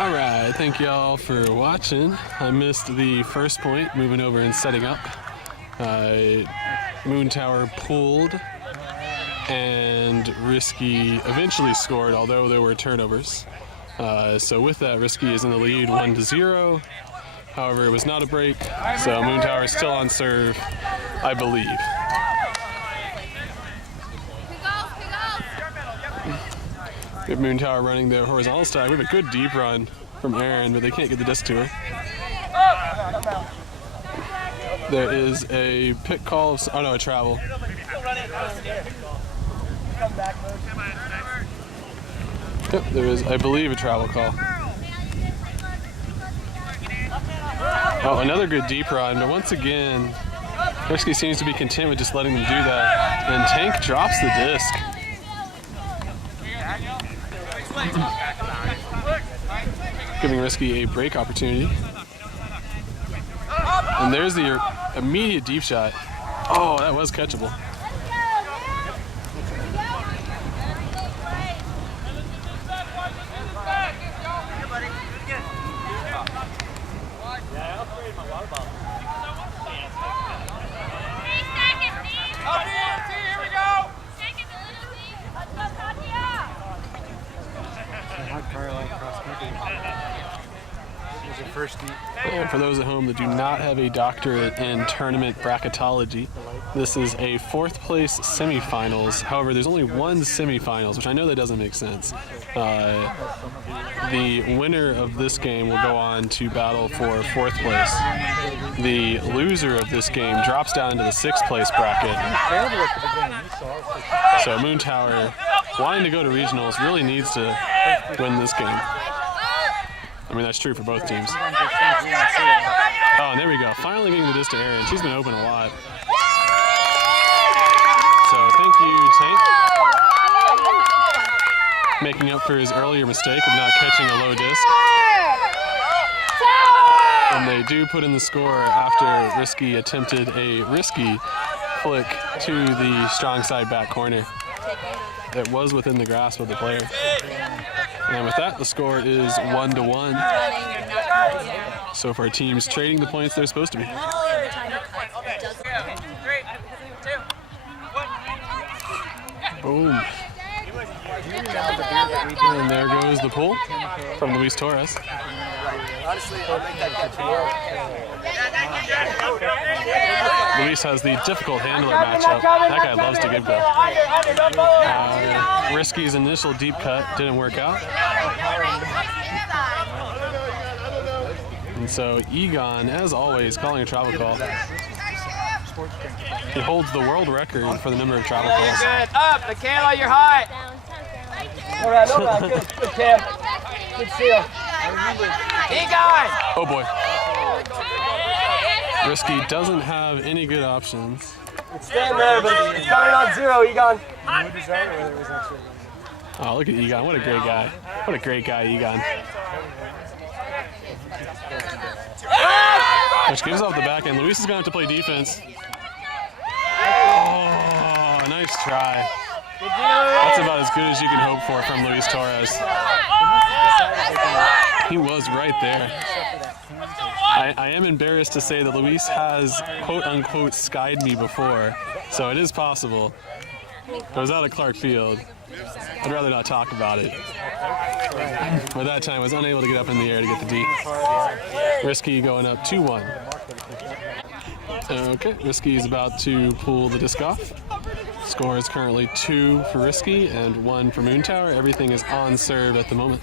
Alright, thank y'all for watching. I missed the first point, moving over and setting up. Moontower pulled, and Risky eventually scored, although there were turnovers. So with that, Risky is in the lead 1-0. However, it was not a break, so Moontower is still on serve, I believe. We have Moontower running the horizontal stack. We have a good deep run from Aaron, but they can't get the disc to her. There is a pick call, oh no, a travel. Yep, there is, I believe, a travel call. Oh, another good deep run, but once again, Risky seems to be content with just letting them do that, and Tank drops the disc. Giving Risky a break opportunity. And there's the immediate deep shot. Oh, that was catchable. And for those at home that do not have a doctorate in tournament bracketology, this is a fourth place semifinals. However, there's only one semifinals, which I know that doesn't make sense. The winner of this game will go on to battle for fourth place. The loser of this game drops down into the sixth place bracket. So Moontower, wanting to go to regionals, really needs to win this game. I mean, that's true for both teams. Oh, and there we go. Finally getting the disc to Aaron. She's been open a lot. So thank you, Tank. Making up for his earlier mistake of not catching a low disc. And they do put in the score after Risky attempted a risky flick to the strong side back corner. It was within the grasp of the player. And with that, the score is 1-1. So for our teams trading the points they're supposed to be. Boom. And there goes the pull from Luis Torres. Luis has the difficult handler matchup. That guy loves to give go. Risky's initial deep cut didn't work out. And so Egon, as always, calling a travel call. He holds the world record for the number of travel calls. Good. Up, Michaela, you're hot. All right, good Cam. Good seal. Egon! Oh boy. Risky doesn't have any good options. It's staying there, but it's coming on 0, Egon. Oh, look at Egon. What a great guy. What a great guy, Egon. Which gives off the back end. Luis is going to have to play defense. Oh, nice try. That's about as good as you can hope for from Luis Torres. He was right there. I am embarrassed to say that Luis has quote-unquote skied me before, so it is possible. I was out at Clark Field. I'd rather not talk about it. But that time I was unable to get up in the air to get the D. Risky going up 2-1. Okay, Risky is about to pull the disc off. Score is currently 2 for Risky and 1 for Moontower. Everything is on serve at the moment.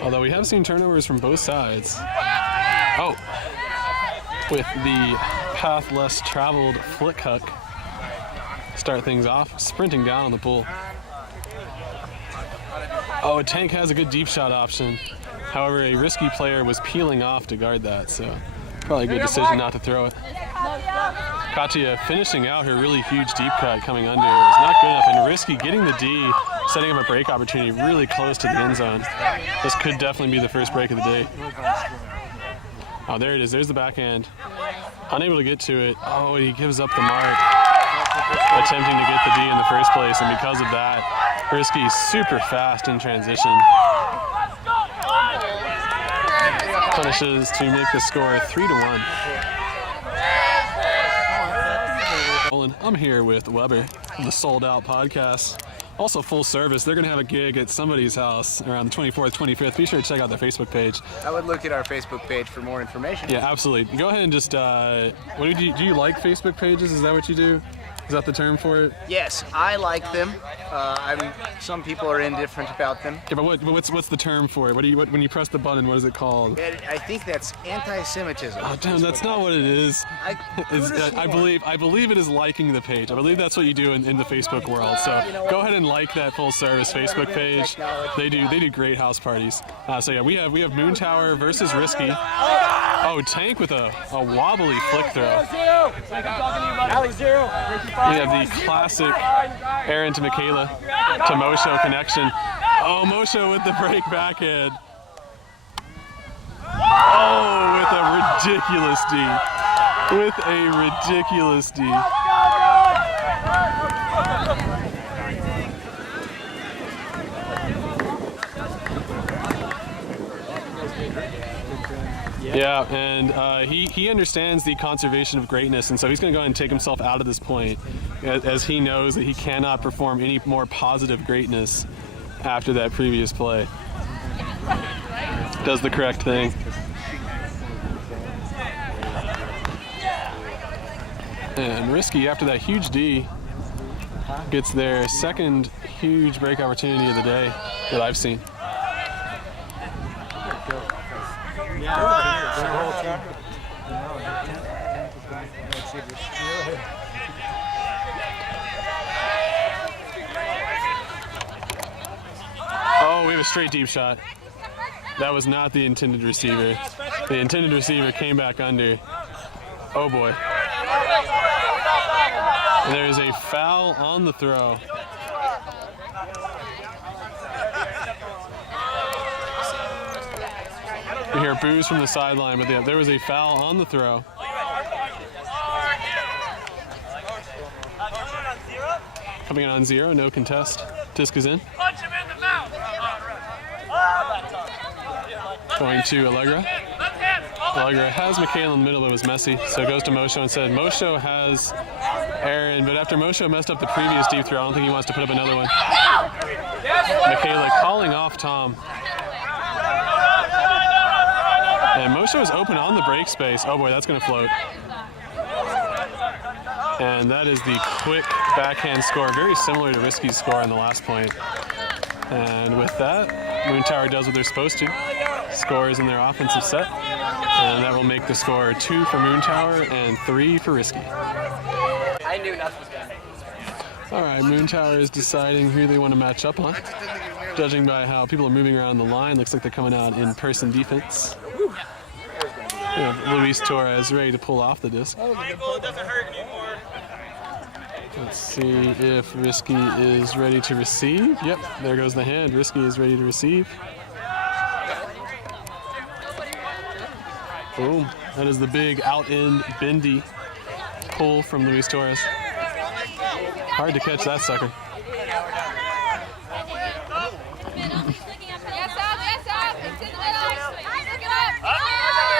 Although we have seen turnovers from both sides. Oh, with the path less traveled flick hook. Start things off, sprinting down on the pull. Oh, Tank has a good deep shot option. However, a Risky player was peeling off to guard that, so probably a good decision not to throw it. Katya finishing out her really huge deep cut coming under was not good enough, and Risky getting the D, setting up a break opportunity really close to the end zone. This could definitely be the first break of the day. Oh, there it is. There's the backhand. Unable to get to it. Oh, he gives up the mark. Attempting to get the D in the first place, and because of that, Risky super fast in transition. punishes to make the score 3-1. I'm here with Weber from the Sold Out podcast. Also full service. They're going to have a gig at somebody's house around the 24th, 25th. Be sure to check out their Facebook page. I would look at our Facebook page for more information. Yeah, absolutely. Go ahead and just, what do you like Facebook pages? Is that what you do? Is that the term for it? Yes, I like them. Some people are indifferent about them. Yeah, but what's the term for it? When you press the button, what is it called? I think that's anti-Semitism. Oh, damn, that's not what it is. I believe it is liking the page. I believe that's what you do in the Facebook world. So go ahead and like that full service Facebook page. They do great house parties. So yeah, we have Moontower versus Risky. Oh, Tank with a wobbly flick throw. We have the classic Aaron to Michaela to Mosho connection. Oh, Mosho with the break backhand. Oh, with a ridiculous D. With a ridiculous D. Yeah, and he understands the conservation of greatness, and so he's going to go ahead and take himself out of this point, as he knows that he cannot perform any more positive greatness after that previous play. Does the correct thing. And Risky, after that huge D, gets their second huge break opportunity of the day that I've seen. Oh, we have a straight deep shot. That was not the intended receiver. The intended receiver came back under. Oh boy. There's a foul on the throw. We hear boos from the sideline, but there was a foul on the throw. Coming in on 0, no contest. Disc is in. Going to Allegra. Allegra has Michaela in the middle. It was messy, so it goes to Mosho instead. Mosho has Aaron, but after Mosho messed up the previous deep throw, I don't think he wants to put up another one. Michaela calling off Tom. And Mosho is open on the break space. Oh boy, that's going to float. And that is the quick backhand score, very similar to Risky's score on the last point. And with that, Moontower does what they're supposed to. Scores in their offensive set. And that will make the score 2 for Moontower and 3 for Risky. I knew nothing was going to happen. All right, Moontower is deciding who they want to match up on. Judging by how people are moving around the line, looks like they're coming out in person defense. We have Luis Torres ready to pull off the disc. Let's see if Risky is ready to receive. Yep, there goes the hand. Risky is ready to receive. Boom. That is the big out-end bendy pull from Luis Torres. Hard to catch that sucker.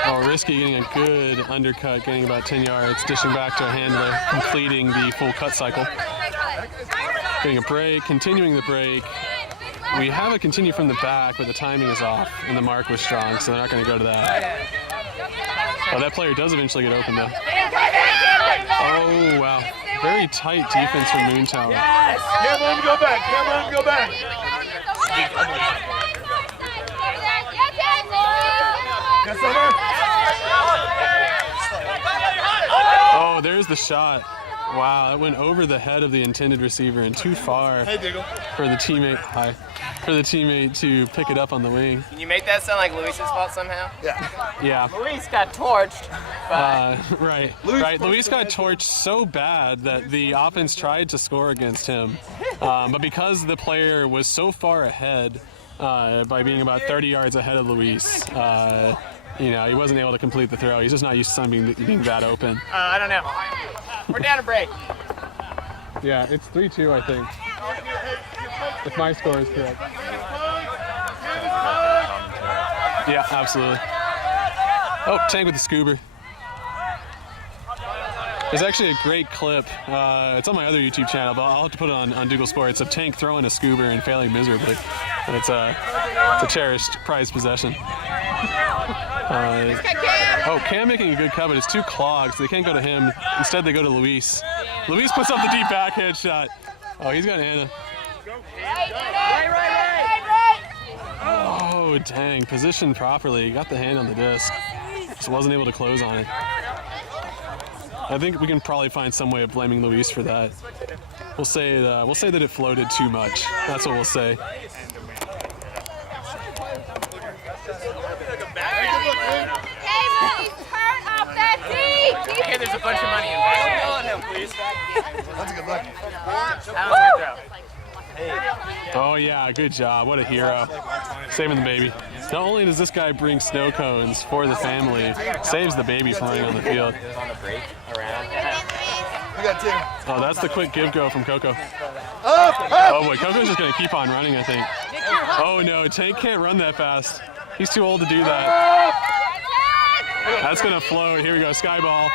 Oh, Risky getting a good undercut, getting about 10 yards, dishing back to a handler, completing the full cut cycle. Getting a break, continuing the break. We have a continue from the back, but the timing is off, and the mark was strong, so they're not going to go to that. Oh, that player does eventually get open, though. Oh, wow. Very tight defense from Moontower. Yes! Can't let him go back. Can't let him go back. Yes, sir. Oh, there's the shot. Wow, that went over the head of the intended receiver and too far for the teammate. Hi. For the teammate to pick it up on the wing. Can you make that sound like Luis's fault somehow? Yeah. Luis got torched. Right. Luis got torched so bad that the offense tried to score against him, but because the player was so far ahead, by being about 30 yards ahead of Luis, he wasn't able to complete the throw. He's just not used to something being that open. I don't know. We're down a break. Yeah, it's 3-2, I think. If my score is correct. Yeah, absolutely. Oh, Tank with the scuba. There's actually a great clip. It's on my other YouTube channel, but I'll have to put it on Dougal Sports. Of Tank throwing a scuba and failing miserably. And it's a cherished prized possession. Oh, Cam making a good cut, but it's too clogged, so they can't go to him. Instead, they go to Luis. Luis puts up the deep backhand shot. Oh, he's got Anna. Oh, dang. Positioned properly. Got the hand on the disc. Just wasn't able to close on it. I think we can probably find some way of blaming Luis for that. We'll say that it floated too much. That's what we'll say. Hey, there's a bunch of money invested. On him, please. That's a good look. That was a good throw. Oh yeah, good job. What a hero. Saving the baby. Not only does this guy bring snow cones for the family, saves the baby from running on the field. We got two. Oh, that's the quick give go from Coco. Oh boy, Coco's just gonna keep on running, I think. Oh no, Tank can't run that fast. He's too old to do that. That's gonna float. Here we go, sky ball.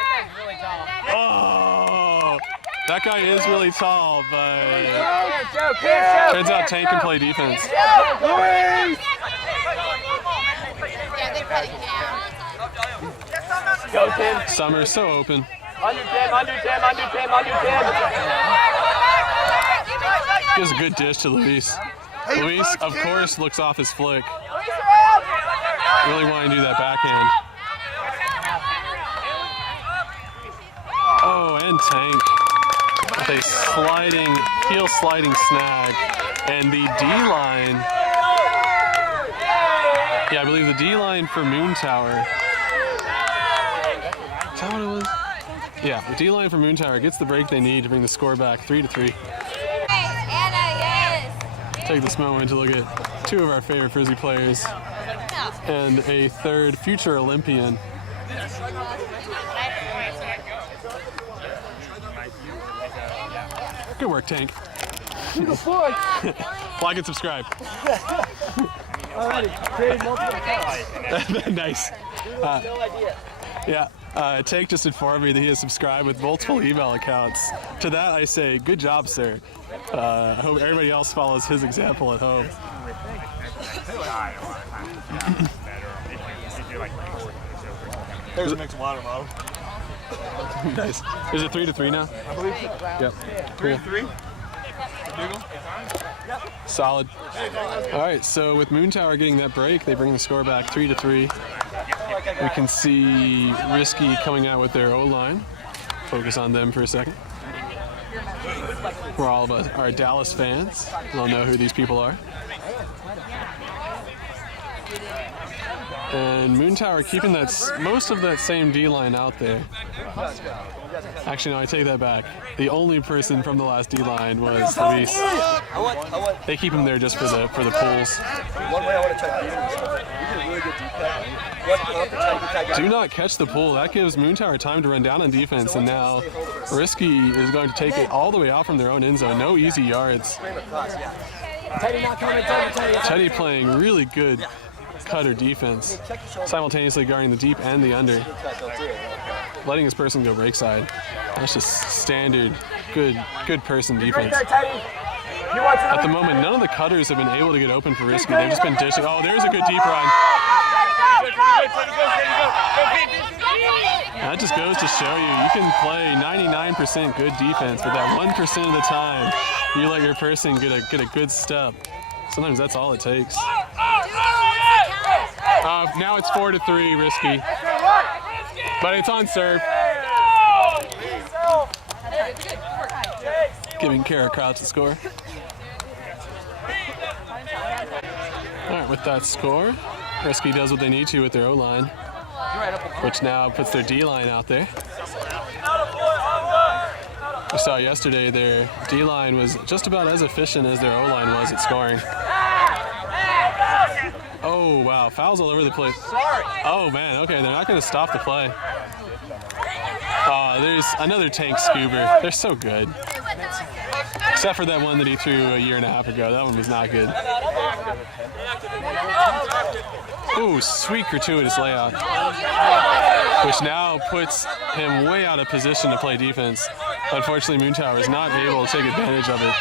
Oh, that guy is really tall, but turns out Tank can play defense. Go, Tim. Summer's so open. Under Tim, under Tim, under Tim, under Tim. Gives a good dish to Luis. Luis, of course, looks off his flick. Really wanting to do that backhand. Oh, and Tank with a heel sliding snag. And the D-line, yeah, I believe the D-line for Moontower. Is that what it was? Yeah, the D-line for Moontower gets the break they need to bring the score back 3-3. Take this moment to look at two of our favorite Frisbee players and a third future Olympian. Good work, Tank. Like and subscribe. Already created multiple accounts. Nice. Yeah, Tank just informed me that he has subscribed with multiple email accounts. To that I say, good job, sir. I hope everybody else follows his example at home. There's a mixed water model. Nice. Is it 3-3 now? I believe so. Yep. Cool. 3-3. Solid. All right, so with Moontower getting that break, they bring the score back 3-3. We can see Risky coming out with their O-line. Focus on them for a second. We're all of us are Dallas fans. We'll know who these people are. And Moontower keeping that most of that same D-line out there. Actually, no, I take that back. The only person from the last D-line was Luis. They keep him there just for the pulls. One way I want to try to do this. We did a really good deep Do not catch the pull. That gives Moontower time to run down on defense, and now Risky is going to take it all the way out from their own end zone. No easy yards. Teddy playing really good cutter defense, simultaneously guarding the deep and the under, letting his person go break side. That's just standard good person defense. At the moment, none of the cutters have been able to get open for Risky. They've just been dishing. Oh, there's a good deep run. That just goes to show you can play 99% good defense, but that 1% of the time, you let your person get a good step. Sometimes that's all it takes. Now it's 4-3, Risky. But it's on serve. Giving Kara Crouch the score. All right, with that score, Risky does what they need to with their O-line, which now puts their D-line out there. We saw yesterday their D-line was just about as efficient as their O-line was at scoring. Oh, wow. Fouls all over the place. Oh, man. Okay, they're not going to stop the play. There's another Tank scuba. They're so good. Except for that one that he threw a year and a half ago. That one was not good. Ooh, sweet gratuitous layout, which now puts him way out of position to play defense. Unfortunately, Moontower is not able to take advantage of it.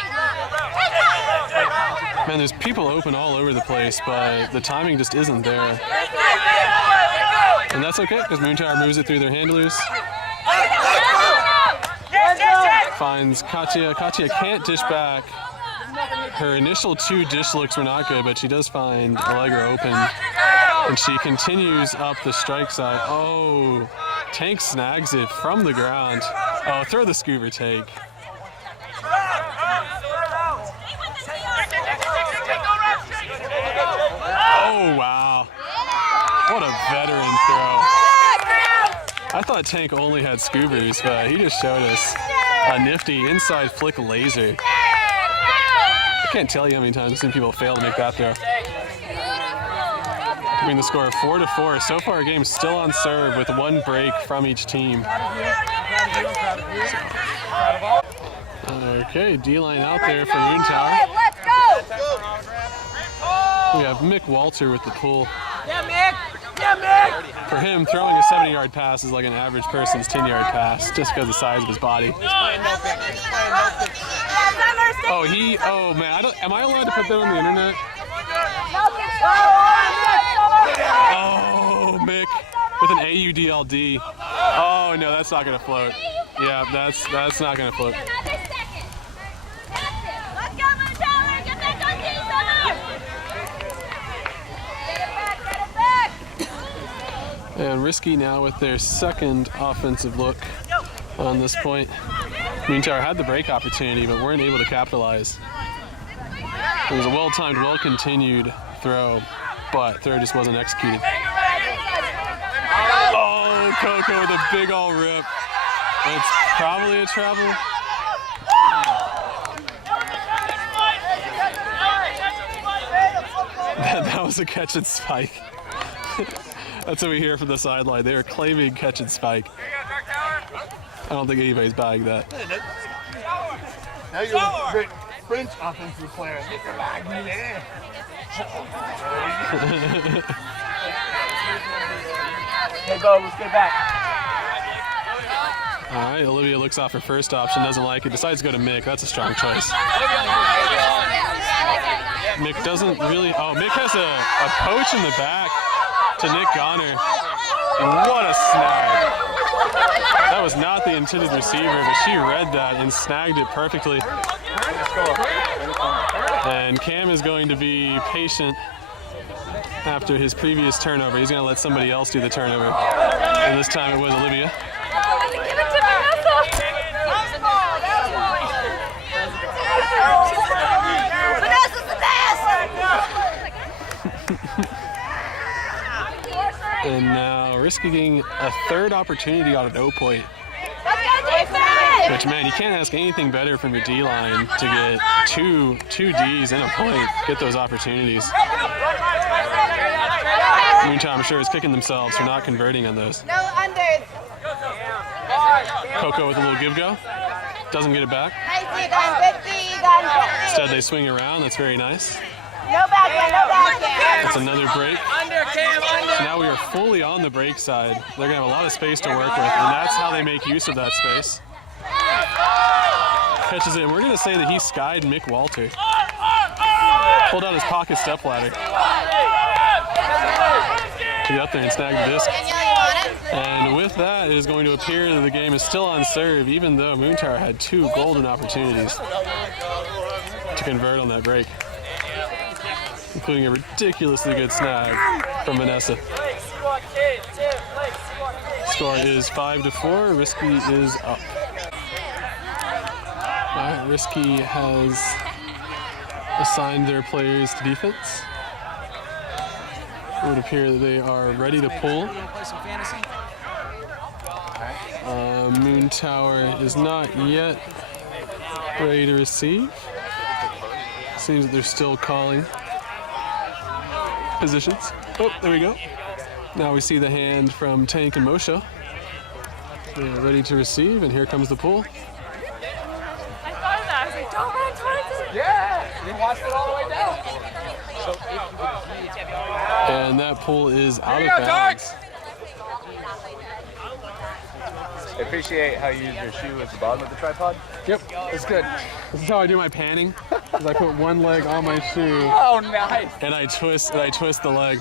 Man, there's people open all over the place, but the timing just isn't there. And that's okay, because Moontower moves it through their handlers. Finds Katya. Katya can't dish back. Her initial 2 dish looks were not good, but she does find Allegra open. And she continues up the strike side. Oh, Tank snags it from the ground. Oh, throw the scuba, Tank. Oh, wow. What a veteran throw. I thought Tank only had scoobers, but he just showed us a nifty inside flick laser. I can't tell you how many times I've seen people fail to make that throw. Giving the score of 4-4. So far, our game's still on serve with 1 break from each team. Okay, D-line out there for Moontower. Let's go! We have Mick Walter with the pull. Yeah, Mick! Yeah, Mick! For him, throwing a 70-yard pass is like an average person's 10-yard pass, just because of the size of his body. Oh man, am I allowed to put that on the internet? Oh, Mick, with an AUDLD. Oh no, that's not gonna float. Yeah, that's not gonna float. And Risky now with their second offensive look on this point. Moontower had the break opportunity, but weren't able to capitalize. It was a well-timed, well-continued throw, but throw just wasn't executed. Oh, Coco with a big ol' rip. It's probably a travel. That was a catch and spike. That's what we hear from the sideline. They are claiming catch and spike. I don't think anybody's buying that. Now you're a great French offensive player. Get your bag in there. Let's go, let's get back. All right, Olivia looks off her first option, doesn't like it, decides to go to Mick. That's a strong choice. Mick doesn't really, Mick has a poach in the back to Nick Goner. What a snag. That was not the intended receiver, but she read that and snagged it perfectly. And Cam is going to be patient after his previous turnover. He's going to let somebody else do the turnover. And this time it was Olivia. And now Risky getting a third opportunity on an O point. Which, man, you can't ask anything better from your D-line to get two Ds and a point, get those opportunities. Moontower, I'm sure, is kicking themselves for not converting on those. No unders. Coco with a little give-go. Doesn't get it back. Nice, Instead, they swing around. That's very nice. no backhand, no backhand. That's another break. Under, Cam, under. So now we are fully on the break side. They're going to have a lot of space to work with, and that's how they make use of that space. Catches it, and we're going to say that he skied Mick Walter. Pulled out his pocket step ladder to get up there and snag the disc. And with that, it is going to appear that the game is still on serve, even though Moontower had 2 golden opportunities to convert on that break, including a ridiculously good snag from Vanessa. Score is 5-4. Risky is up. All right, Risky has assigned their players to defense. It would appear that they are ready to pull. Moontower is not yet ready to receive. Seems that they're still calling positions. Oh, there we go. Now we see the hand from Tank and Moshe. They're ready to receive, and here comes the pull. I thought of that. I was like, don't run towards it. Yeah, you watched it all the way down. And that pull is out of bounds. I appreciate how you use your shoe at the bottom of the tripod. Yep, it's good. This is how I do my panning. Is I put one leg on my shoe. Oh, nice. And I twist the leg.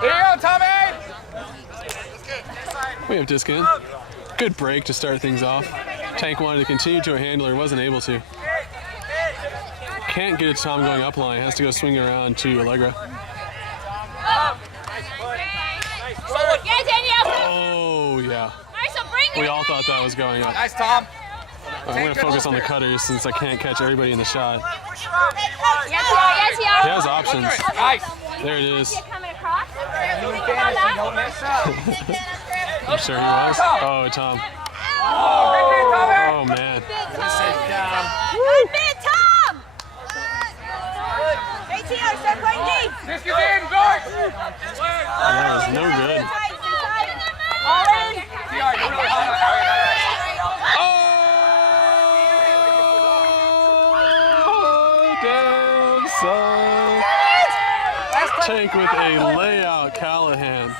Here you go, Tommy. We have discount. Good break to start things off. Tank wanted to continue to a handler, wasn't able to. Can't get it to Tom going up line, has to go swing around to Allegra. Oh, yeah. We all thought that was going up. Nice, Tom. I'm going to focus on the cutters since I can't catch everybody in the shot. He has options. Nice. There it is. Don't mess up. I'm sure he was. Oh, Tom. Oh, man. Good bit, Tom! Hey, Tio, start playing deep. This is in, George. That was no good. All in. Oh, damn, son. Tank with a layout Callahan.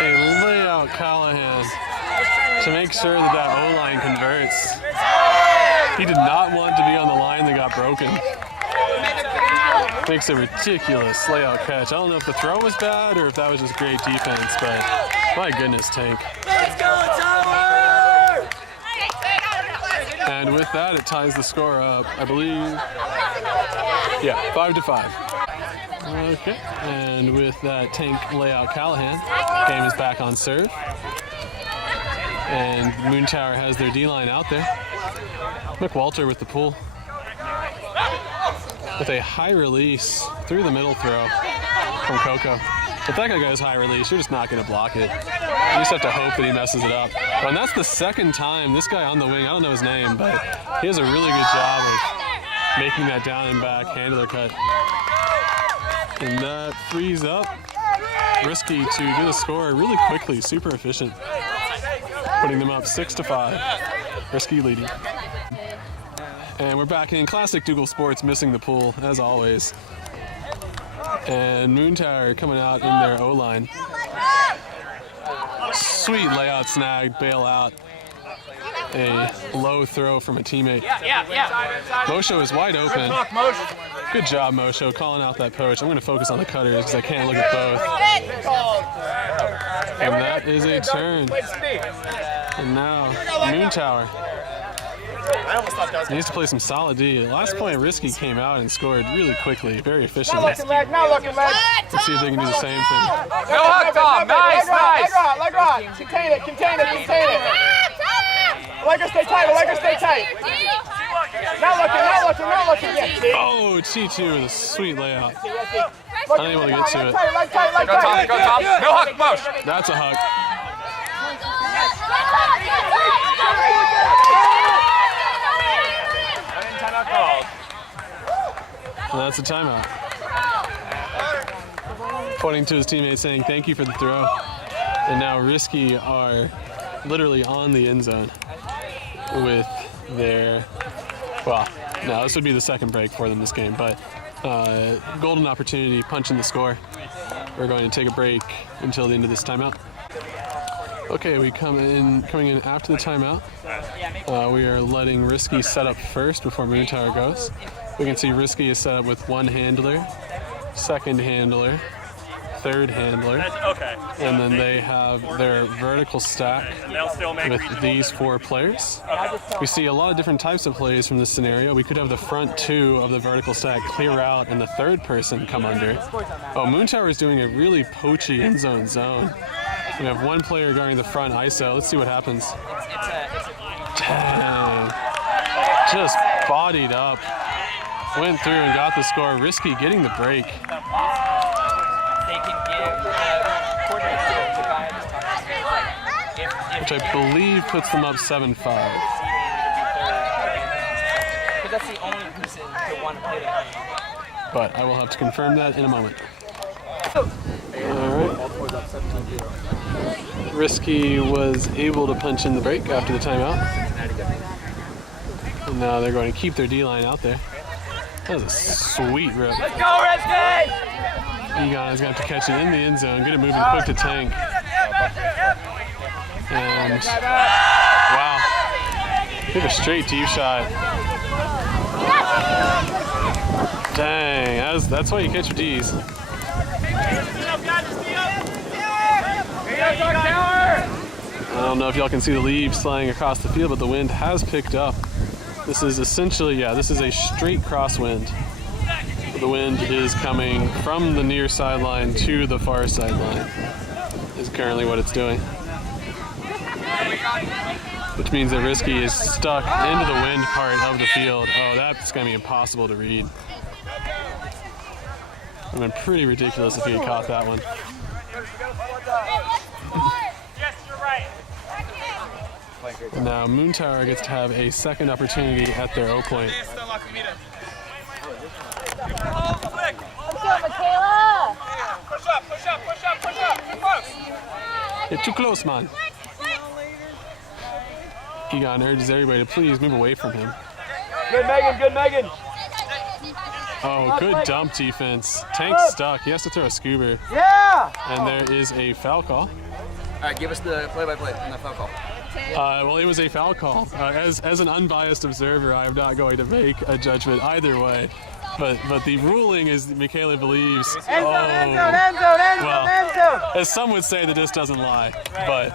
A layout Callahan to make sure that that O-line converts. He did not want to be on the line that got broken. Makes a ridiculous layout catch. I don't know if the throw was bad or if that was just great defense, but my goodness, Tank. Let's go, Tower! And with that, it ties the score up, I believe. Yeah, 5-5. Okay, and with that Tank layout Callahan, game is back on serve. And Moontower has their D-line out there. McWalter with the pull. With a high release through the middle throw from Coco. If that guy goes high release, you're just not going to block it. You just have to hope that he messes it up. And that's the second time this guy on the wing, I don't know his name, but he has a really good job of making that down and back handler cut. And that frees up Risky to get a score really quickly, super efficient. Putting them up 6-5. Risky leading. And we're back in classic Dougal Sports, missing the pool, as always. And Moontower coming out in their O-line. Sweet layout snag, bail out. A low throw from a teammate. Mosho is wide open. Good job, Mosho, calling out that poach. I'm going to focus on the cutters because I can't look at both. And that is a turn. And now, Moontower needs to play some solid D. Last point, Risky came out and scored really quickly, very efficiently. Let's see if they can do the same thing. Go hug, Tom. Nice, nice. Leg rod. Contain it. Leg her stay tight. Not looking. Yeah. Oh, T2 with a sweet layout. Unable to get to it. Go, Tom. No hug, Mosh. That's a hug. And that's a timeout. Pointing to his teammates saying thank you for the throw. And now Risky are literally on the end zone with their, well, no, this would be the second break for them this game, but golden opportunity, punching the score. We're going to take a break until the end of this timeout. Okay, coming in after the timeout. We are letting Risky set up first before Moontower goes. We can see Risky is set up with one handler, second handler, third handler, and then they have their vertical stack with these 4 players. We see a lot of different types of plays from this scenario. We could have the front 2 of the vertical stack clear out and the third person come under. Oh, Moontower is doing a really poachy end zone. We have one player guarding the front ISO. Let's see what happens. Dang. Just bodied up. Went through and got the score. Risky getting the break. Which I believe puts them up 7-5. But I will have to confirm that in a moment. Alright. Risky was able to punch in the break after the timeout. And now they're going to keep their D-line out there. That was a sweet rip. Let's go, Risky! Egon is going to have to catch it in the end zone. Good at moving quick to tank. And wow, we have a straight deep shot. Dang, that's why you catch your D's. I don't know if y'all can see the leaves flying across the field, but the wind has picked up. This is essentially, yeah, this is a straight crosswind. The wind is coming from the near sideline to the far sideline, is currently what it's doing. Which means that Risky is stuck into the wind part of the field. Oh, that's going to be impossible to read. It would have been pretty ridiculous if he had caught that one. And now Moontower gets to have a second opportunity at their O point. Let's go, Michaela! Push up, push up, push up, push up. Too close. You're too close, man. Egon urges everybody to please move away from him. Good, Megan, good, Megan. Oh, good dump defense. Tank's stuck. He has to throw a scuba. Yeah! And there is a foul call. All right, give us the play-by-play on that foul call. Well, it was a foul call. As an unbiased observer, I am not going to make a judgment either way. But the ruling is that Michaela believes. End zone, end zone, end zone, end Well, zone, end zone. as some would say, the disc doesn't lie. But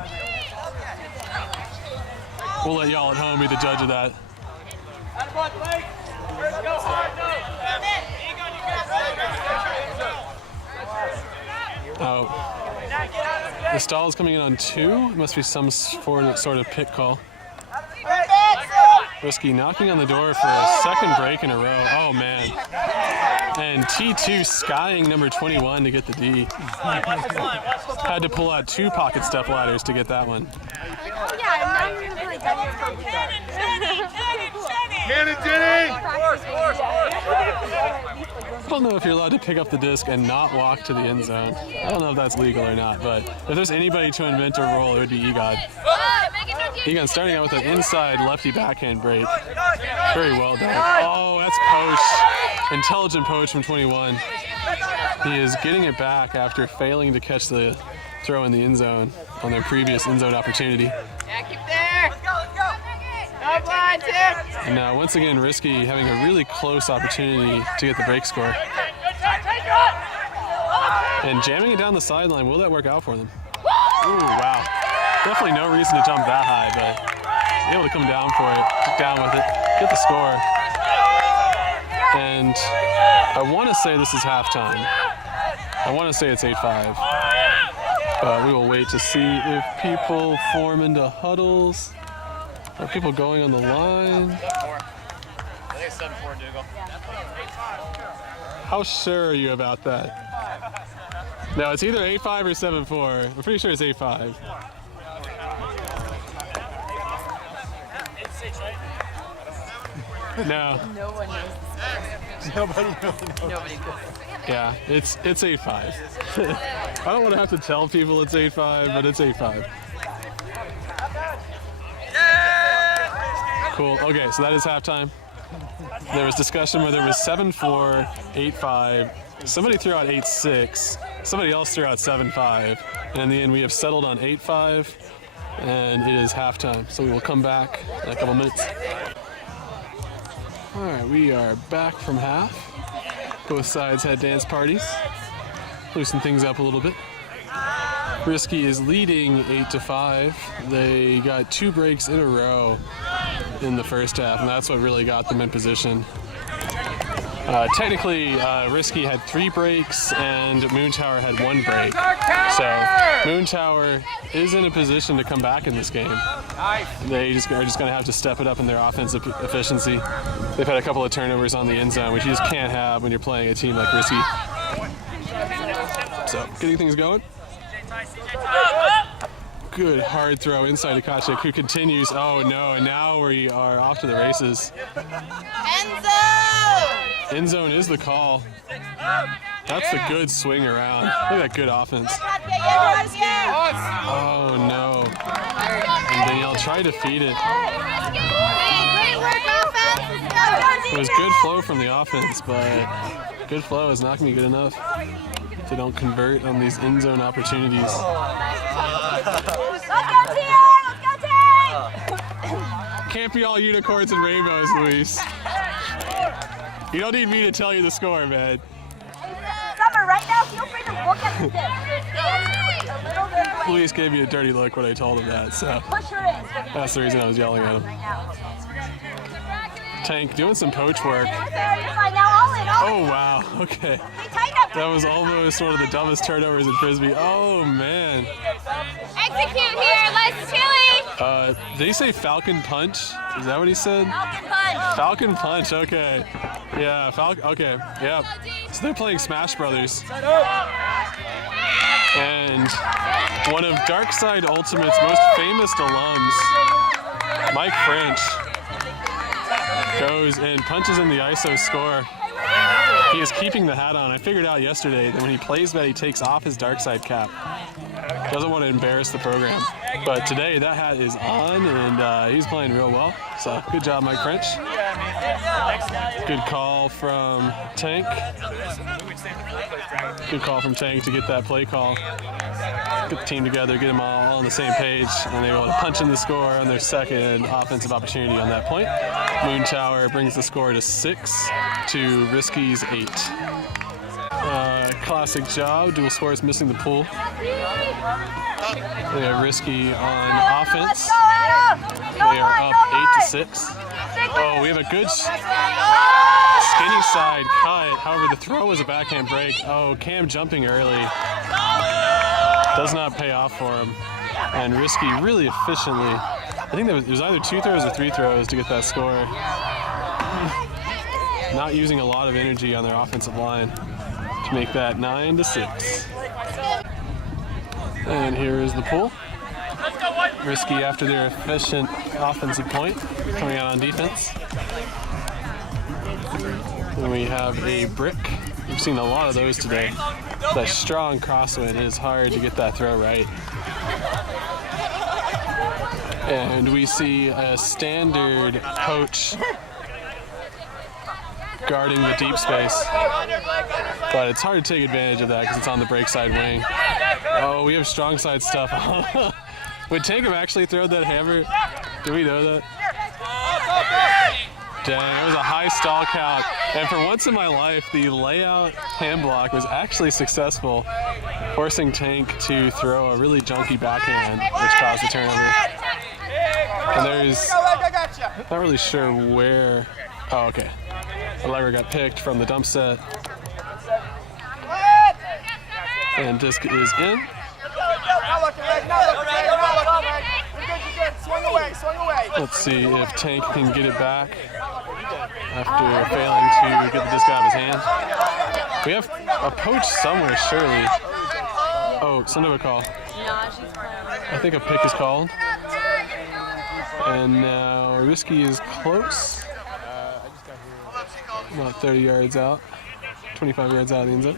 we'll let y'all at home be the judge of that. Oh. The stall is coming in on 2. It must be some sort of pit call. Risky knocking on the door for a second break in a row. Oh, man. And T2 skying number 21 to get the D. Had to pull out 2 pocket step ladders to get that one. Yeah, I'm not really Cannon, Jenny! I don't know if you're allowed to pick up the disc and not walk to the end zone. I don't know if that's legal or not, but if there's anybody to invent a rule, it would be Egon. Egon starting out with an inside lefty backhand break. Very well done. Oh, that's poach. Intelligent poach from 21. He is getting it back after failing to catch the throw in the end zone on their previous end zone opportunity. Yeah, keep there. Let's go. Top line, Tim. And now, once again, Risky having a really close opportunity to get the break score. And jamming it down the sideline, will that work out for them? Ooh, wow. Definitely no reason to jump that high, but able to come down for it, down with it, get the score. And I want to say this is halftime. I want to say it's 8-5. But we will wait to see if people form into huddles. Are people going on the line? I think it's 7-4, Dougal. How sure are you about that? No, it's either 8-5 or 7-4. I'm pretty sure it's 8-5. No. No one knows the score. Nobody knows. Nobody knows. Yeah, it's 8-5. I don't want to have to tell people it's 8-5, but it's 8-5. Cool. Okay, so that is halftime. There was discussion whether it was 7-4, 8-5. Somebody threw out 8-6. Somebody else threw out 7-5. And in the end, we have settled on 8-5, and it is halftime. So we will come back in a couple minutes. All right, we are back from half. Both sides had dance parties. Loosen things up a little bit. Risky is leading 8-5. They got 2 breaks in a row in the first half, and that's what really got them in position. Technically, Risky had 3 breaks and Moontower had 1 break. So Moontower is in a position to come back in this game. They are just going to have to step it up in their offensive efficiency. They've had a couple of turnovers on the end zone, which you just can't have when you're playing a team like Risky. So getting things going. Good hard throw inside Akashik, who continues. Oh no, and now we are off to the races. End zone! End zone is the call. That's a good swing around. Look at that good offense. Oh no. And Danielle tried to feed it. Great work, offense. It was good flow from the offense, but good flow is not going to be good enough if they don't convert on these end zone opportunities. Let's go, team! Let's go, team! Can't be all unicorns and rainbows, Luis. You don't need me to tell you the score, man. Summer, right now, feel free to look at the dip. Luis gave me a dirty look when I told him that, so Push her in. that's the reason I was yelling at him. Tank doing some poach work. You're fine. Now all in, all in. Oh, wow, okay. Tighten up. That was almost one of the dumbest turnovers in Frisbee. Oh, man. Execute here, less chili. Did he say Falcon Punch? Is that what he said? Falcon punch. Falcon Punch, okay. Yeah, okay, yeah. So they're playing Smash Brothers. And one of Darkside Ultimate's most famous alums, Mike French, goes and punches in the ISO score. He is keeping the hat on. I figured out yesterday that when he plays that, he takes off his Darkside cap. Doesn't want to embarrass the program. But today, that hat is on, and he's playing real well. So, good job, Mike French. Good call from Tank. Good call from Tank to get that play call. Get the team together, get them all on the same page, and they were able to punch in the score on their second offensive opportunity on that point. Moontower brings the score to 6 to Risky's 8. Classic job. Dual scores missing the pool. They have Risky on offense. They are up 8-6. Oh, we have a good skinny side cut. However, the throw was a backhand break. Oh, Cam jumping early. Does not pay off for him. And Risky really efficiently. I think it was either 2 throws or 3 throws to get that score. Not using a lot of energy on their offensive line to make that 9-6. And here is the pull. Risky after their efficient offensive point, coming out on defense. Then we have a brick. We've seen a lot of those today. That strong crosswind is hard to get that throw right. And we see a standard poach guarding the deep space. But it's hard to take advantage of that because it's on the break side wing. Oh, we have strong side stuff. Would Tank have actually thrown that hammer? Do we know that? Dang, it was a high stall count. And for once in my life, the layout hand block was actually successful, forcing Tank to throw a really junky backhand, which caused the turnover. And there's, not really sure where, oh, okay. The lever got picked from the dump set. And disc is in. Let's see if Tank can get it back after failing to get the disc out of his hand. We have a poach somewhere, surely. Oh, send him a call. I think a pick is called. And now Risky is close. About 30 yards out. 25 yards out of the end zone.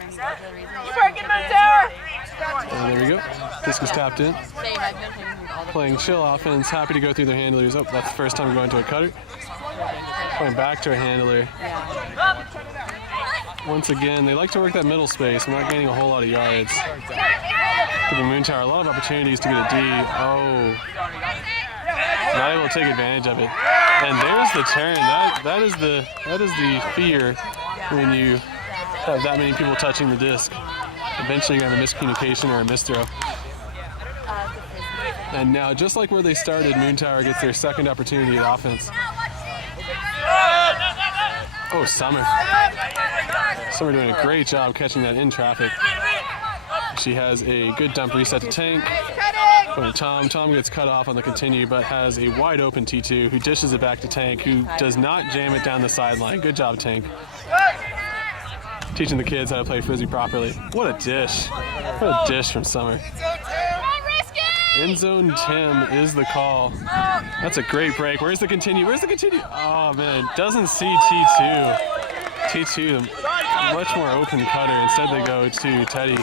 And there we go. Disc is tapped in. Playing chill offense, happy to go through their handlers. Oh, that's the first time going to a cutter. Going back to a handler. Once again, they like to work that middle space. We're not gaining a whole lot of yards. Giving Moontower a lot of opportunities to get a D. Oh. Not able to take advantage of it. And there's the turn. That is the fear when you have that many people touching the disc. Eventually you're going to have a miscommunication or a misthrow. And now, just like where they started, Moontower gets their second opportunity at offense. Oh, Summer. Summer doing a great job catching that in traffic. She has a good dump reset to Tank. Going to Tom. Tom gets cut off on the continue, but has a wide open T2 who dishes it back to Tank, who does not jam it down the sideline. Good job, Tank. Teaching the kids how to play Frisbee properly. What a dish. What a dish from Summer. End zone Tim is the call. That's a great break. Where's the continue? Where's the continue? Oh, man. Doesn't see T2. T2, the much more open cutter. Instead, they go to Teddy.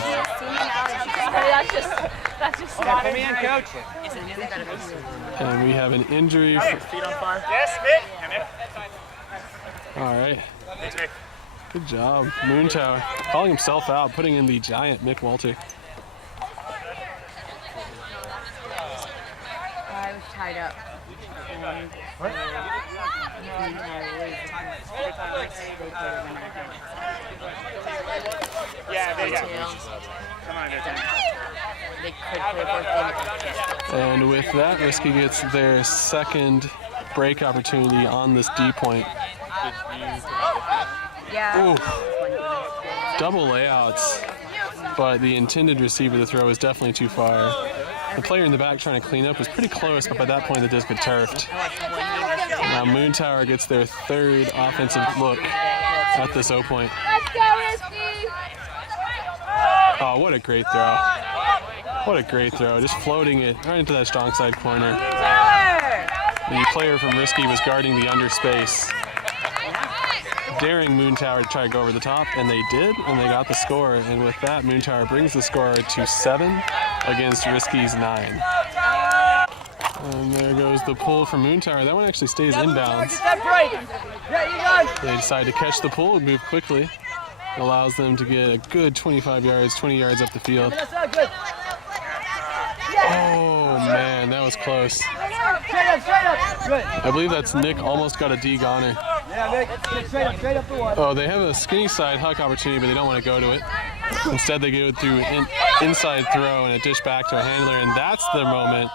That's just come in, coach. And we have an injury. Feet on fire. Yes, Mick. All right. Good job, Moontower. Calling himself out, putting in the giant Mick Walter. I was tied up. And with that, Risky gets their second break opportunity on this D point. Ooh. Double layouts, but the intended receiver to throw was definitely too far. The player in the back trying to clean up was pretty close, but by that point the disc had turfed. Now Moontower gets their third offensive look at this O point. Let's go, Risky! Oh, what a great throw. What a great throw. Just floating it right into that strong side corner. The player from Risky was guarding the under space, daring Moontower to try to go over the top, and they did, and they got the score. And with that, Moontower brings the score to 7 against Risky's 9. And there goes the pull from Moontower. That one actually stays inbounds. They decide to catch the pull and move quickly. It allows them to get a good 25 yards, 20 yards up the field. Oh man, that was close. I believe that's Nick almost got a D goner. Oh, they have a skinny side huck opportunity, but they don't want to go to it. Instead, they go through an inside throw and a dish back to a handler, and that's the moment.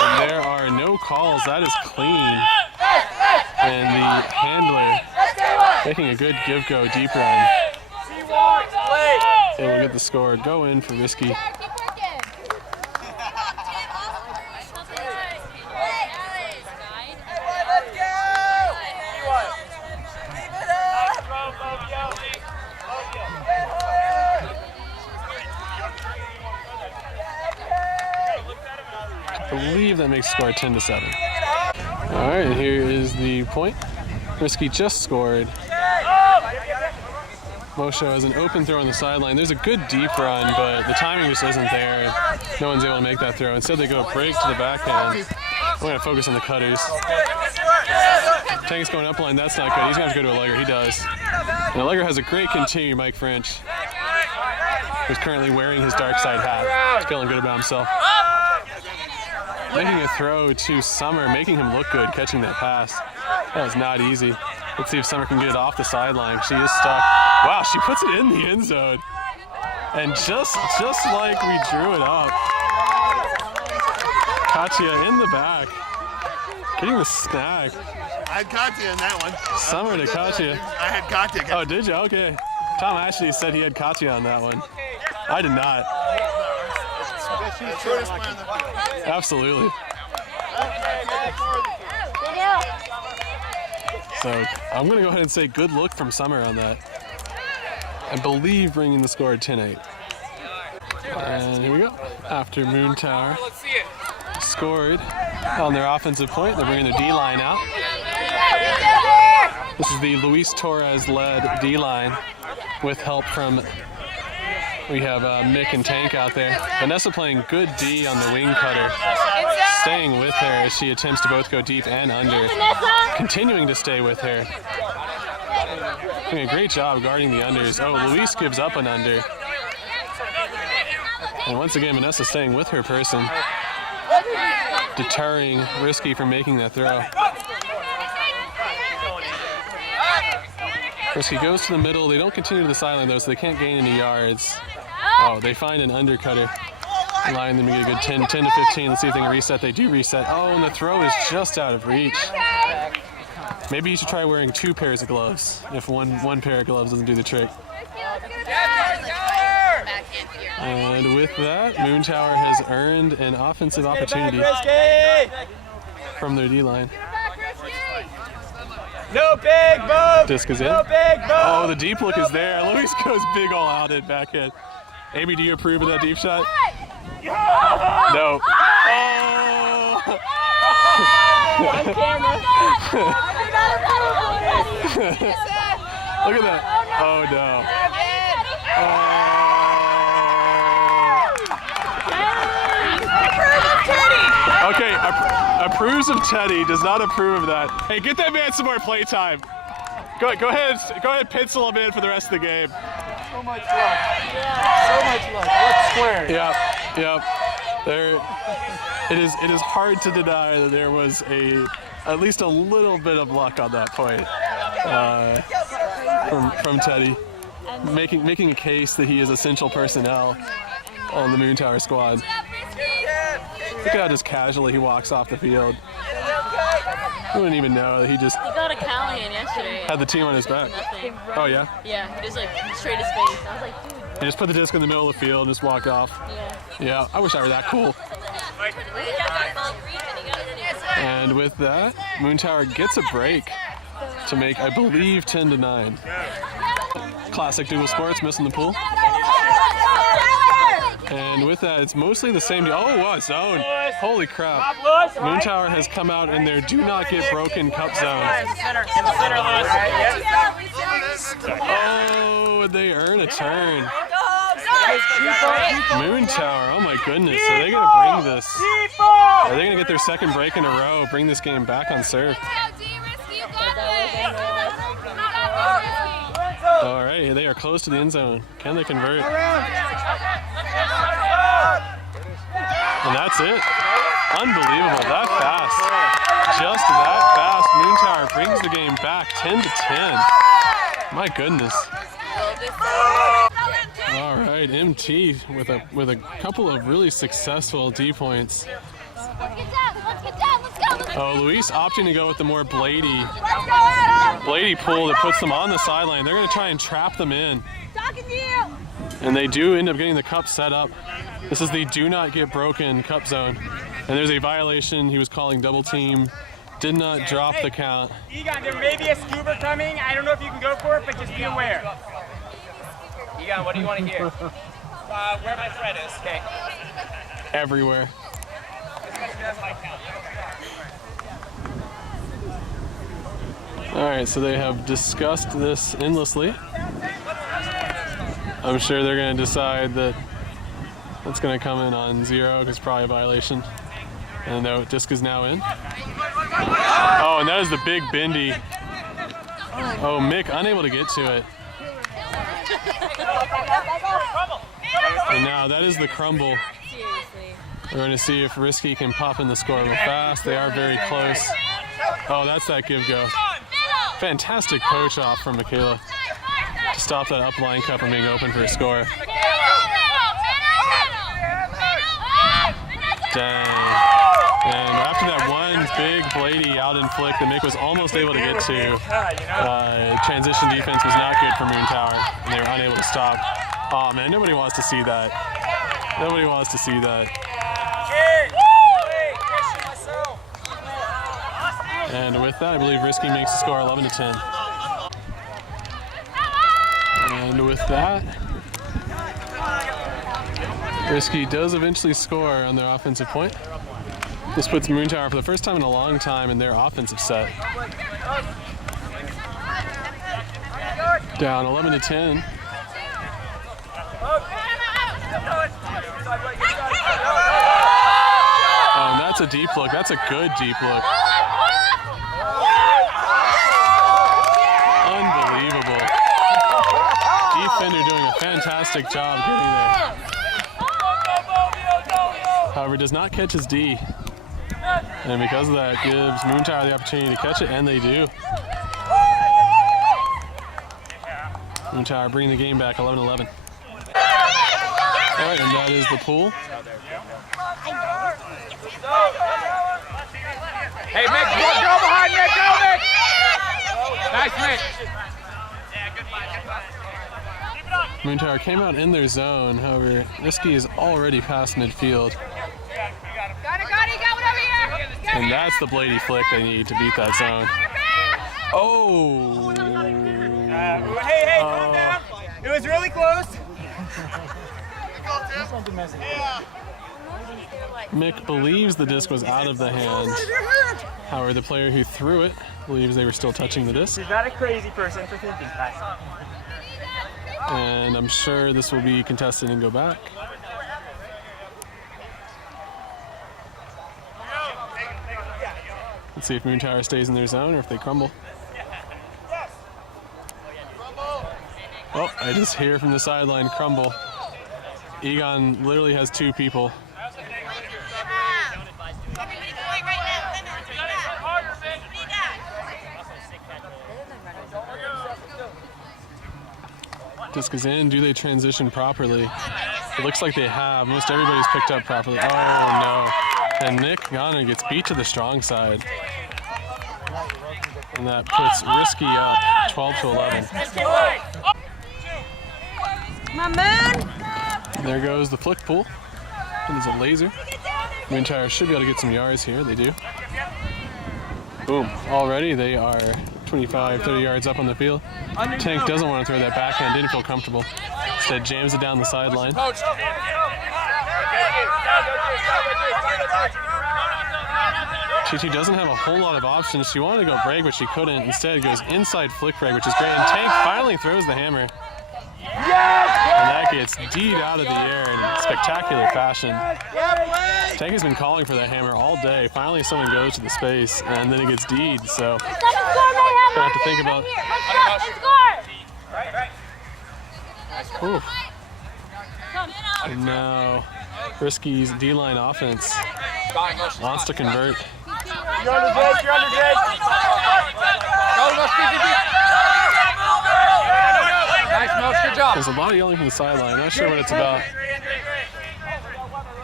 And there are no calls. That is clean. And the handler making a good give-go deep run. And we'll get the score. Go in for Risky. I believe that makes the score 10-7. All right, and here is the point. Risky just scored. Mosho has an open throw on the sideline. There's a good deep run, but the timing just isn't there. No one's able to make that throw. Instead, they go break to the backhand. We're going to focus on the cutters. Tank's going up line. That's not good. He's going to go to a legger. He does. And a legger has a great continue, Mike French, who's currently wearing his dark side hat. He's feeling good about himself. Making a throw to Summer, making him look good, catching that pass. That was not easy. Let's see if Summer can get it off the sideline. She is stuck. Wow, she puts it in the end zone. And just like we drew it up. Katya in the back, getting the snag. I had Katya in that one. Summer to Katya. I had Katya. Oh, did you? Okay. Tom Ashley said he had Katya on that one. I did not. Absolutely. So I'm going to go ahead and say good look from Summer on that. I believe bringing the score 10-8. And here we go. After Moontower scored on their offensive point, they're bringing their D-line out. This is the Luis Torres-led D-line with help from, we have Mick and Tank out there. Vanessa playing good D on the wing cutter, staying with her as she attempts to both go deep and under, continuing to stay with her. Doing a great job guarding the unders. Oh, Luis gives up an under. And once again, Vanessa staying with her person, deterring Risky from making that throw. Risky goes to the middle. They don't continue to the sideline though, so they can't gain any yards. Oh, they find an undercutter, allowing them to get a good 10 to 15. Let's see if they can reset. They do reset. Oh, and the throw is just out of reach. Maybe you should try wearing 2 pairs of gloves if one pair of gloves doesn't do the trick. And with that, Moontower has earned an offensive opportunity from their D-line. No big move. Disc is in. No big move. Oh, the deep look is there. Luis goes big all out at backhand. Amy, do you approve of that deep shot? No. Oh. Look at that. Oh, no. Oh. Okay, approves of Teddy, does not approve of that. Hey, get that man some more play time. Go ahead, pencil him in for the rest of the game. So much luck. So much luck. Let's square. Yep. It is hard to deny that there was at least a little bit of luck on that point from Teddy, making a case that he is essential personnel on the Moontower squad. Look at how just casually he walks off the field. You wouldn't even know that he got a Callahan yesterday. had the team on his back. Nothing. Oh yeah? Yeah, he just like straight his face. I was like, dude. He just put the disc in the middle of the field and just walked off. Yeah, I wish I were that cool. And with that, Moontower gets a break to make, I believe, 10-9. Classic Dougal Sports missing the pool. And with that, it's mostly the same. Oh, what zone! Holy crap! Moontower has come out in their "Do Not Get Broken" cup zone. Oh, they earn a turn. Moontower, oh my goodness, are they going to bring this? Are they going to get their second break in a row, bring this game back on serve? All right, they are close to the end zone. Can they convert? And that's it. Unbelievable, that fast. Just that fast. Moontower brings the game back 10-10. My goodness. All right, MT with a couple of really successful D points. Oh, Luis opting to go with the more Blady pull that puts them on the sideline. They're going to try and trap them in. And they do end up getting the cup set up. This is the Do Not Get Broken cup zone. And there's a violation. He was calling double team. Did not drop the count. Egon, there may be a scuba coming. I don't know if you can go for it, but just be aware. Egon, what do you want to hear? Where my thread is. Okay. Everywhere. All right, so they have discussed this endlessly. I'm sure they're going to decide that that's going to come in on 0 because it's probably a violation. And the disc is now in. Oh, and that is the big bendy. Oh, Mick unable to get to it. And now that is the crumble. We're going to see if Risky can pop in the score real fast. They are very close. Oh, that's that give-go. Fantastic poach off from Michaela to stop that up line cup from being open for a score. Dang. And after that one big Blady out in flick that Mick was almost able to get to, transition defense was not good for Moontower, and they were unable to stop. Oh man, nobody wants to see that. Nobody wants to see that. And with that, I believe Risky makes the score 11-10. And with that, Risky does eventually score on their offensive point. This puts Moontower for the first time in a long time in their offensive set. Down 11-10. And that's a deep look. That's a good deep look. Unbelievable. Defender doing a fantastic job getting there. However, does not catch his D. And because of that, gives Moontower the opportunity to catch it, and they do. Moontower bringing the game back 11-11. All right, and that is the pool. Hey, Mick, go behind Mick, go Mick! Nice, Mick. Moontower came out in their zone, however, Risky is already past midfield. And that's the Blady flick they need to beat that zone. Oh! Hey, calm down. It was really close. Mick believes the disc was out of the hand. However, the player who threw it believes they were still touching the disc. He's not a crazy person for thinking that. And I'm sure this will be contested and go back. Let's see if Moontower stays in their zone or if they crumble. Oh, I just hear from the sideline, crumble. Egon literally has 2 people. Disc is in. Do they transition properly? It looks like they have. Most everybody's picked up properly. Oh no. And Nick Ghana gets beat to the strong side. And that puts Risky up 12 to 11. My Moon! And there goes the flick pool. And there's a laser. Moontower should be able to get some yards here. They do. Boom. Already they are 25, 30 yards up on the field. Tank doesn't want to throw that backhand, didn't feel comfortable. Instead jams it down the sideline. TT doesn't have a whole lot of options. She wanted to go break, but she couldn't. Instead goes inside flick break, which is great. And Tank finally throws the hammer. And that gets D'd out of the air in spectacular fashion. Tank has been calling for that hammer all day. Finally someone goes to the space, and then it gets D'd, so gonna have to think about. Ooh. And now Risky's D-line offense wants to convert. You're under Jake, you're under Jake. Nice, Milch, good job. There's a lot of yelling from the sideline. Not sure what it's about.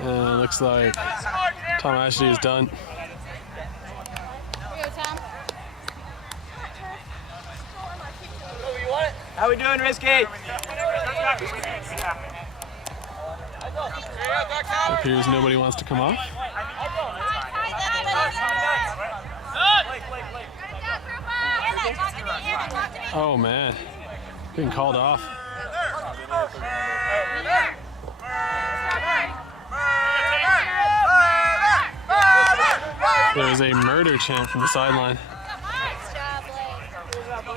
And it looks like Tom Ashley is done. How we doing, Risky? It appears nobody wants to come off. Oh man, getting called off. There was a murder chant from the sideline.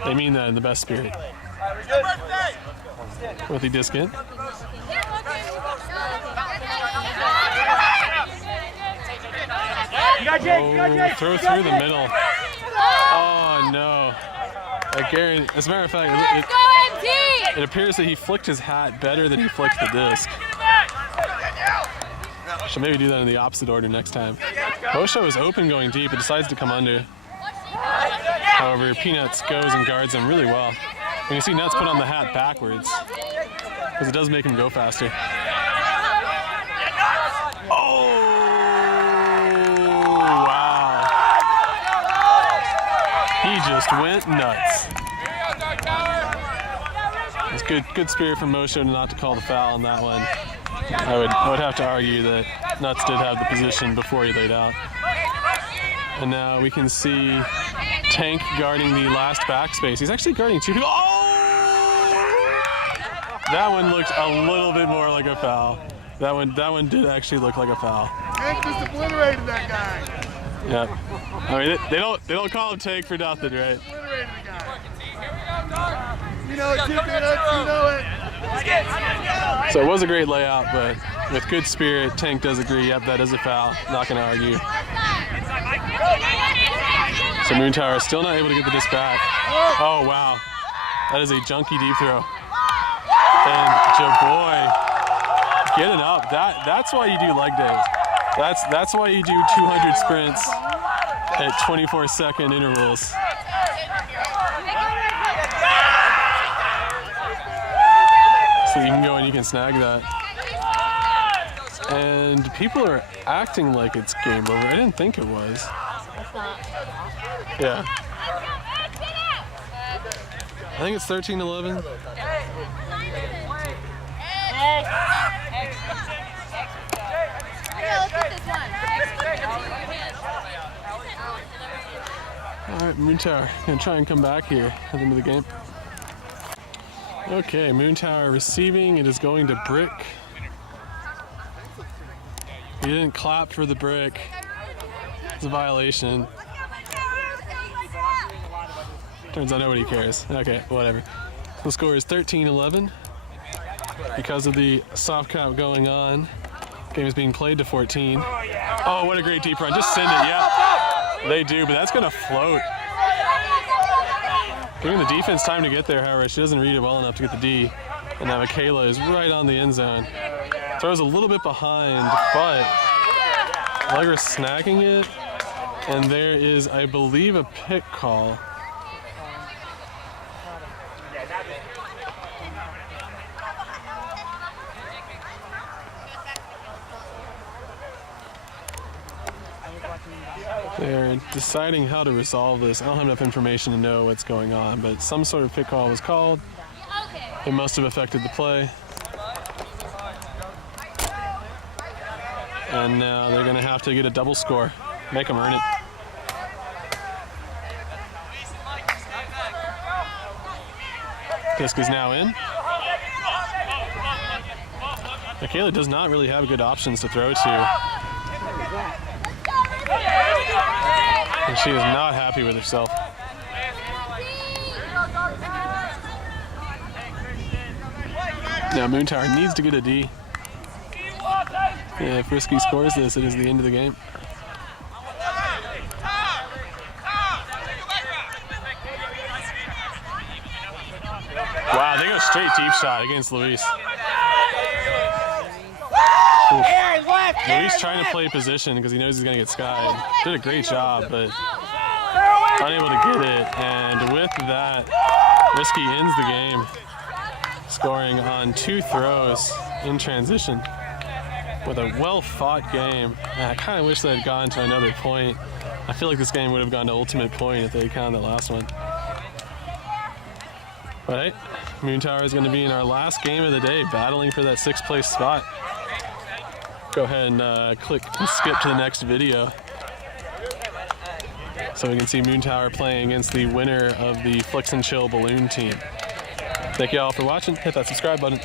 They mean that in the best spirit. With the disc in. Oh, throw through the middle. Oh no. As a matter of fact, it appears that he flicked his hat better than he flicked the disc. Should maybe do that in the opposite order next time. Osho is open going deep, but decides to come under. However, Peanuts goes and guards him really well. And you see Nuts put on the hat backwards, because it does make him go faster. Oh, wow. He just went nuts. It's good spirit from Mosho not to call the foul on that one. I would have to argue that Nuts did have the position before he laid out. And now we can see Tank guarding the last backspace. He's actually guarding 2 people. Oh! That one looked a little bit more like a foul. That one did actually look like a foul. Tank just obliterated that guy. Yep. I mean, they don't call him Tank for nothing, right? Obliterated the guy. You know it, keep it up, you know it. So it was a great layout, but with good spirit, Tank does agree, yep, that is a foul. Not going to argue. So Moontower is still not able to get the disc back. Oh, wow. That is a junky deep throw. And Jaboy getting up. That's why you do leg days. That's why you do 200 sprints at 24-second intervals. So you can go and you can snag that. And people are acting like it's game over. I didn't think it was. It's not. Yeah. I think it's 13-11. All right, Moontower gonna try and come back here at the end of the game. Okay, Moontower receiving. It is going to Brick. He didn't clap for the brick. It's a violation. Turns out nobody cares. Okay, whatever. The score is 13-11. Because of the soft count going on, game is being played to 14. Oh, what a great deep run. Just send it, yeah. They do, but that's going to float. Giving the defense time to get there, however, she doesn't read it well enough to get the D. And now Michaela is right on the end zone. Throws a little bit behind, but Allegra's snagging it. And there is, I believe, a pick call. They're deciding how to resolve this. I don't have enough information to know what's going on, but some sort of pick call was called. It must have affected the play. And now they're going to have to get a double score. Make them earn it. Fisk is now in. Michaela does not really have good options to throw to. And she is not happy with herself. Now Moontower needs to get a D. Yeah, if Risky scores this, it is the end of the game. Wow, they go straight deep shot against Luis. Luis trying to play position because he knows he's going to get skied. Did a great job, but unable to get it. And with that, Risky ends the game, scoring on 2 throws in transition with a well-fought game. And I kind of wish they had gone to another point. I feel like this game would have gone to ultimate point if they had counted that last one. But hey, Moontower is going to be in our last game of the day, battling for that 6th place spot. Go ahead and click and skip to the next video so we can see Moontower playing against the winner of the Flicks and Chill balloon team. Thank you all for watching. Hit that subscribe button.